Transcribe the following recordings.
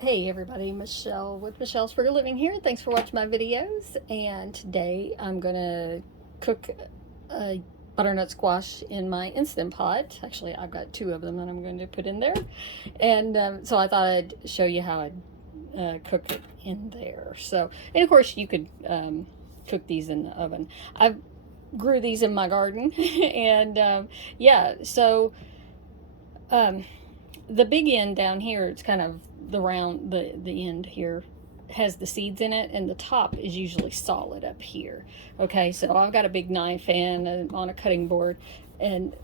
Hey everybody, Michelle with Michelle's for Living here. Thanks for watching my videos. And today I'm gonna cook a butternut squash in my Instant Pot. Actually, I've got two of them that I'm going to put in there. And so I thought I'd show you how I'd cook it in there. So, and of course you could cook these in the oven. I grew these in my garden and yeah, so the big end down here, it's kind of the round, the end here has the seeds in it, and the top is usually solid up here. Okay, so I've got a big knife and on a cutting board, and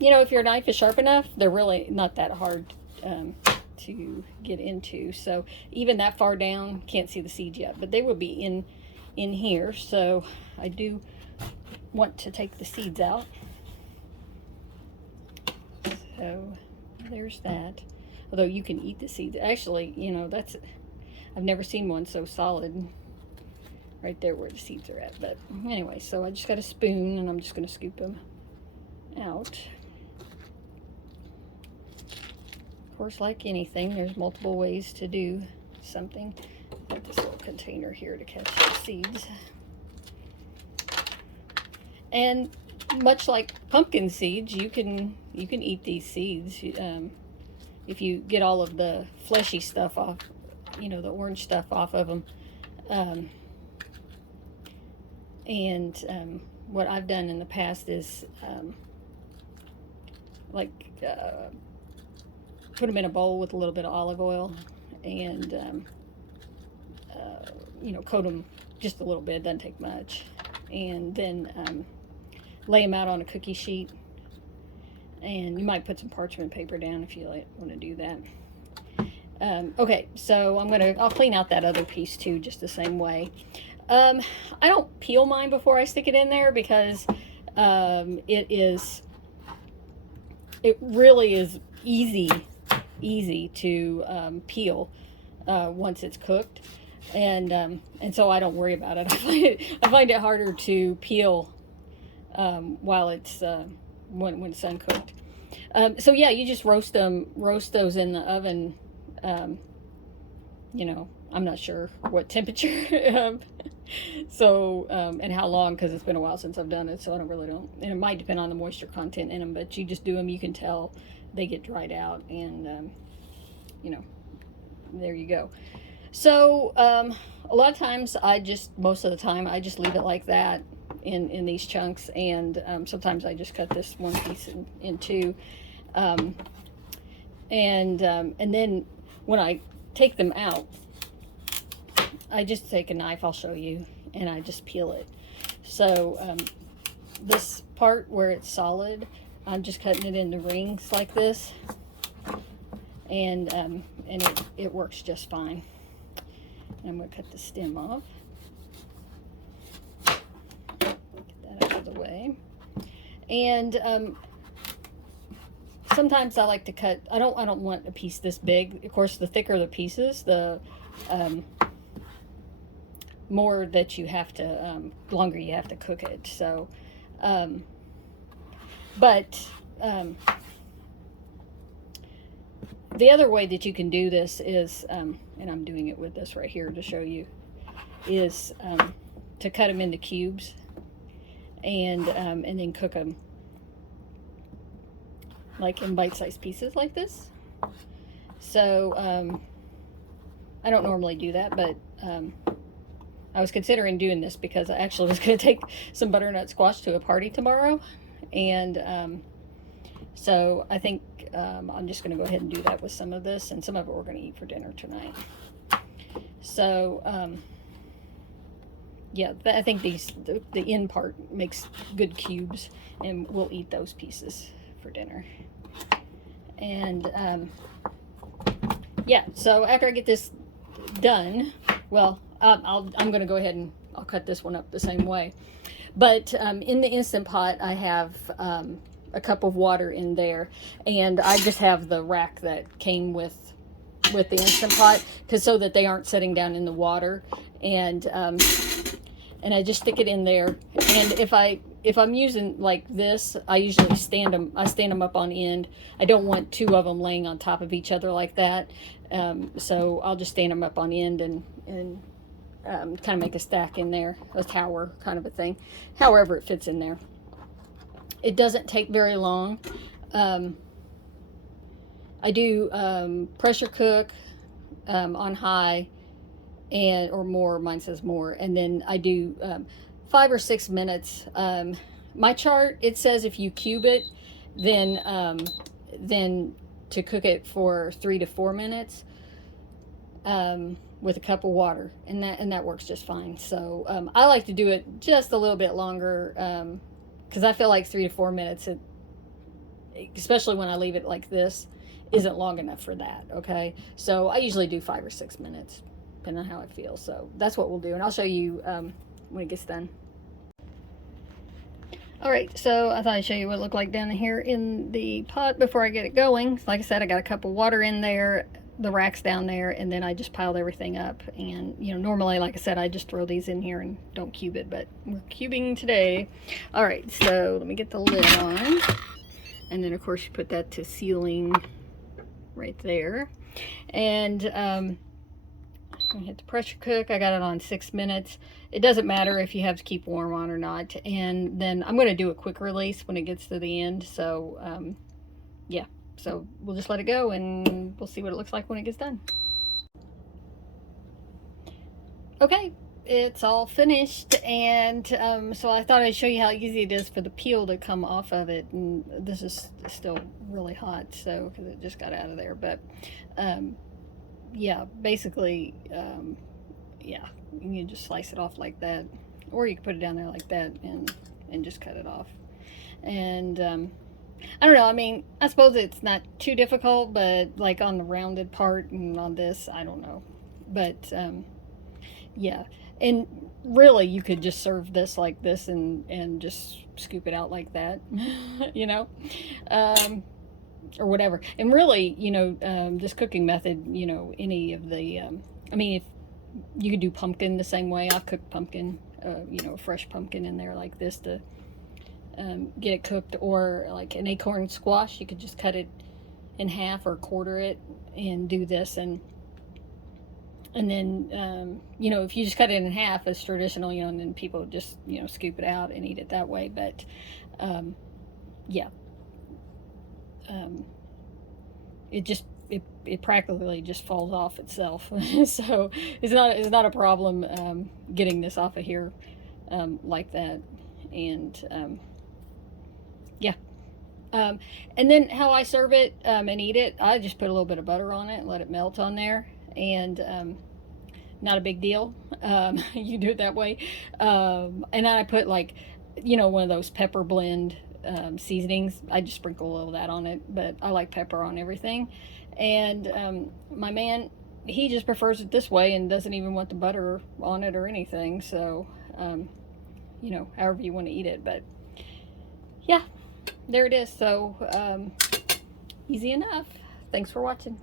you know, if your knife is sharp enough, they're really not that hard to get into. So even that far down, can't see the seeds yet, but they would be in here. So I do want to take the seeds out. So there's that. Although you can eat the seeds. Actually, you know, I've never seen one so solid right there where the seeds are at. But anyway, so I just got a spoon and I'm just going to scoop them out. Of course, like anything, there's multiple ways to do something. Got this little container here to catch the seeds. And much like pumpkin seeds, you can eat these seeds. If you get all of the fleshy stuff off, you know, the orange stuff off of them. What I've done in the past is put them in a bowl with a little bit of olive oil and you know, coat them just a little bit, doesn't take much, and then lay them out on a cookie sheet. And you might put some parchment paper down if you want to do that. Okay, so I'll clean out that other piece too, just the same way. I don't peel mine before I stick it in there because it really is easy to peel once it's cooked, and so I don't worry about it. I find it harder to peel while it's when it's uncooked. So yeah, you just roast those in the oven. You know, I'm not sure what temperature, so and how long, because it's been a while since I've done it, so I don't. And it might depend on the moisture content in them, but you just do them. You can tell they get dried out, and you know, there you go. So a lot of times most of the time I just leave it like that in these chunks, and sometimes I just cut this one piece in two, and then when I take them out, I just take a knife, I'll show you, and I just peel it. So this part where it's solid, I'm just cutting it into rings like this, and it works just fine. And I'm going to cut the stem off. Out of the way. And sometimes I like to cut. I don't want a piece this big. Of course, the thicker the pieces, the more that you have to, longer you have to cook it. So, but the other way that you can do this is, and I'm doing it with this right here to show you, is to cut them into cubes. And then cook them like in bite-sized pieces like this. So I don't normally do that, but I was considering doing this because I actually was going to take some butternut squash to a party tomorrow, and so I think I'm just going to go ahead and do that with some of this, and some of it we're going to eat for dinner tonight. So yeah, I think the end part makes good cubes, and we'll eat those pieces for dinner. And yeah, so after I get this done, well, I'm going to go ahead and I'll cut this one up the same way. But in the Instant Pot, I have a cup of water in there, and I just have the rack that came with the Instant Pot, so that they aren't sitting down in the water. And I just stick it in there, and if I if I'm using like this, I usually stand them up on end. I don't want two of them laying on top of each other like that. So I'll just stand them up on end and kind of make a stack in there, a tower kind of a thing, however it fits in there. It doesn't take very long. I do pressure cook on high, and or more, mine says more, and then I do 5 or 6 minutes. My chart, it says if you cube it, then to cook it for 3 to 4 minutes with a cup of water, and that works just fine. So I like to do it just a little bit longer because I feel like 3 to 4 minutes, especially when I leave it like this, isn't long enough for that. Okay, so I usually do 5 or 6 minutes depending on how I feel. So that's what we'll do, and I'll show you when it gets done. All right, so I thought I'd show you what it looked like down here in the pot before I get it going. Like I said, I got a cup of water in there, the rack's down there, and then I just piled everything up. And you know, normally, like I said, I just throw these in here and don't cube it, but we're cubing today. All right, so let me get the lid on, and then of course you put that to sealing right there. And I hit the pressure cook. I got it on 6 minutes. It doesn't matter if you have to keep warm on or not. And then I'm going to do a quick release when it gets to the end. So yeah, so we'll just let it go and we'll see what it looks like when it gets done. Okay, it's all finished, and so I thought I'd show you how easy it is for the peel to come off of it. And this is still really hot, so because it just got out of there. But yeah, basically, yeah, you can just slice it off like that, or you can put it down there like that and just cut it off. And I don't know, I mean, I suppose it's not too difficult, but like on the rounded part and on this, I don't know. But yeah, and really you could just serve this like this and just scoop it out like that, you know, or whatever. And really, you know, this cooking method, you know, any of the I mean, if you could do pumpkin the same way. I've cooked pumpkin, you know, fresh pumpkin in there like this to get it cooked, or like an acorn squash, you could just cut it in half or quarter it and do this. And then you know, if you just cut it in half as traditional, you know, and then people just, you know, scoop it out and eat it that way. But yeah, it practically just falls off itself. So it's not a problem getting this off of here like that. And yeah, and then how I serve it and eat it, I just put a little bit of butter on it and let it melt on there. And not a big deal. You do it that way. And then I put, like, you know, one of those pepper blend seasonings. I just sprinkle a little of that on it, but I like pepper on everything. And my man, he just prefers it this way and doesn't even want the butter on it or anything. So you know, however you want to eat it. But yeah, there it is. So easy enough. Thanks for watching.